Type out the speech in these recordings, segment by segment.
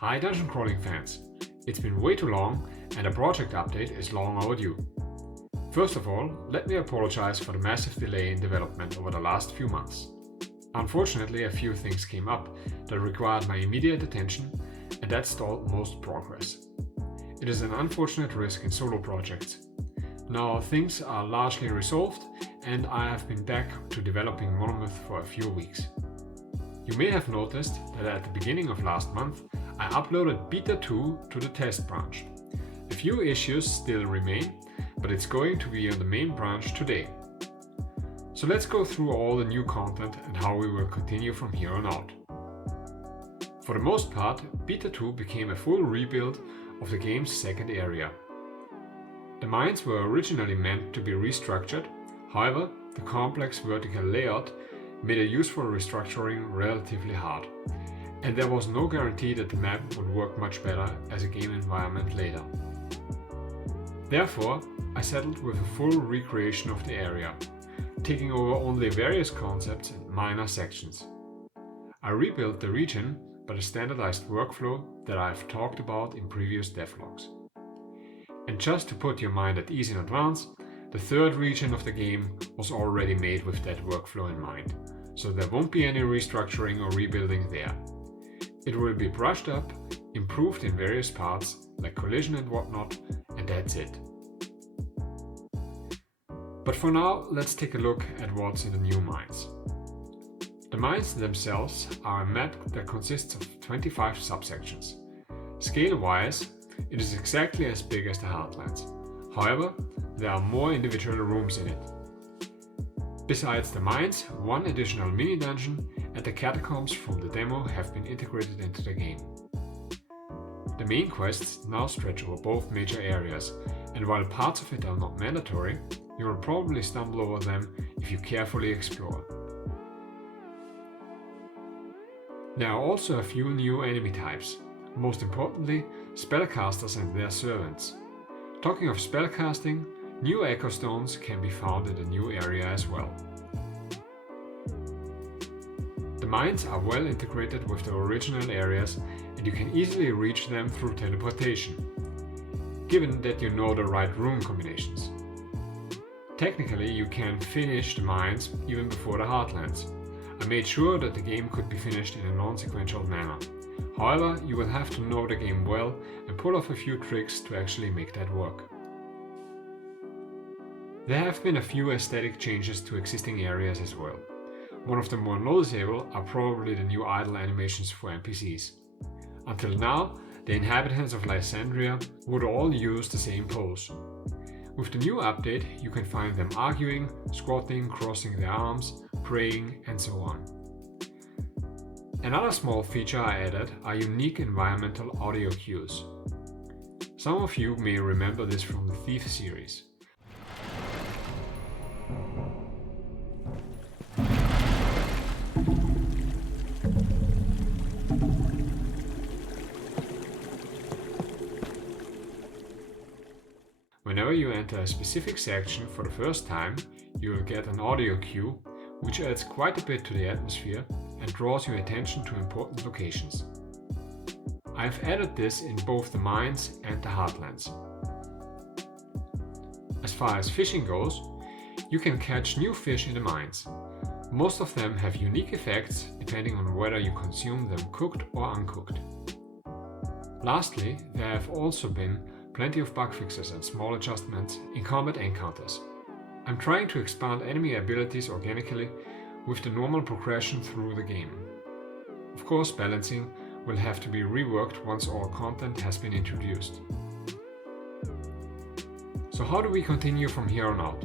Hi dungeon crawling fans! It's been way too long and a project update is long overdue. First of all, let me apologize for the massive delay in development over the last few months. Unfortunately, a few things came up that required my immediate attention, and that stalled most progress. It is an unfortunate risk in solo projects. Now things are largely resolved and I have been back to developing MONOMYTH for a few weeks. You may have noticed that at the beginning of last month I uploaded Beta 2 to the test branch. A few issues still remain, but it's going to be on the main branch today. So let's go through all the new content and how we will continue from here on out. For the most part, Beta 2 became a full rebuild of the game's second area. The mines were originally meant to be restructured, however, the complex vertical layout made a useful restructuring relatively hard, and there was no guarantee that the map would work much better as a game environment later. Therefore, I settled with a full recreation of the area, taking over only various concepts and minor sections. I rebuilt the region by the standardized workflow that I've talked about in previous devlogs. And just to put your mind at ease in advance, the third region of the game was already made with that workflow in mind, so there won't be any restructuring or rebuilding there. It will be brushed up, improved in various parts, like collision and whatnot, and that's it. But for now, let's take a look at what's in the new mines. The mines themselves are a map that consists of 25 subsections. Scale-wise, it is exactly as big as the Heartlands. However, there are more individual rooms in it. Besides the mines, one additional mini-dungeon and the catacombs from the demo have been integrated into the game. The main quests now stretch over both major areas, and while parts of it are not mandatory, you will probably stumble over them if you carefully explore. There are also a few new enemy types, most importantly, spellcasters and their servants. Talking of spellcasting, new echo stones can be found in the new area as well. The mines are well integrated with the original areas and you can easily reach them through teleportation, given that you know the right room combinations. Technically, you can finish the mines even before the Heartlands. I made sure that the game could be finished in a non-sequential manner. However, you will have to know the game well and pull off a few tricks to actually make that work. There have been a few aesthetic changes to existing areas as well. One of the more noticeable are probably the new idle animations for NPCs. Until now, the inhabitants of Lysandria would all use the same pose. With the new update, you can find them arguing, squatting, crossing their arms, praying, and so on. Another small feature I added are unique environmental audio cues. Some of you may remember this from the Thief series. Whenever you enter a specific section for the first time, you will get an audio cue, which adds quite a bit to the atmosphere and draws your attention to important locations. I've added this in both the mines and the Heartlands. As far as fishing goes, you can catch new fish in the mines. Most of them have unique effects depending on whether you consume them cooked or uncooked. Lastly, there have also been plenty of bug fixes and small adjustments in combat encounters. I'm trying to expand enemy abilities organically with the normal progression through the game. Of course, balancing will have to be reworked once all content has been introduced. So how do we continue from here on out?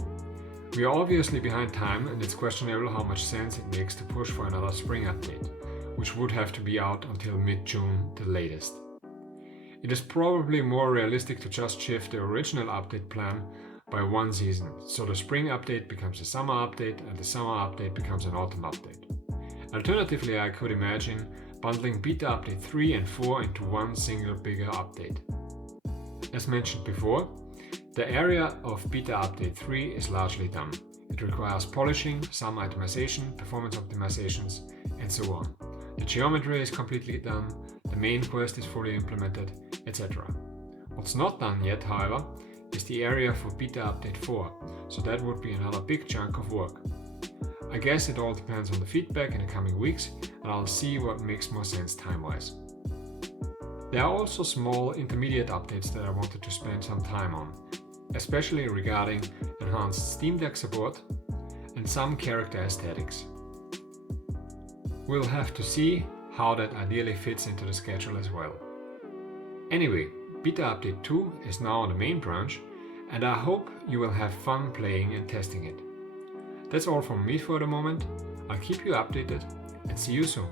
We are obviously behind time and it's questionable how much sense it makes to push for another spring update, which would have to be out until mid-June the latest. It is probably more realistic to just shift the original update plan by one season, so the spring update becomes a summer update and the summer update becomes an autumn update. Alternatively, I could imagine bundling Beta Update 3 and 4 into one single bigger update. As mentioned before, the area of Beta Update 3 is largely done. It requires polishing, some itemization, performance optimizations, and so on. The geometry is completely done, the main quest is fully implemented, etc. What's not done yet, however, is the area for beta update 4, so that would be another big chunk of work. I guess it all depends on the feedback in the coming weeks, and I'll see what makes more sense time-wise. There are also small intermediate updates that I wanted to spend some time on, especially regarding enhanced Steam Deck support and some character aesthetics. We'll have to see how that ideally fits into the schedule as well. Anyway, Beta Update 2 is now on the main branch, and I hope you will have fun playing and testing it. That's all from me for the moment. I'll keep you updated and see you soon.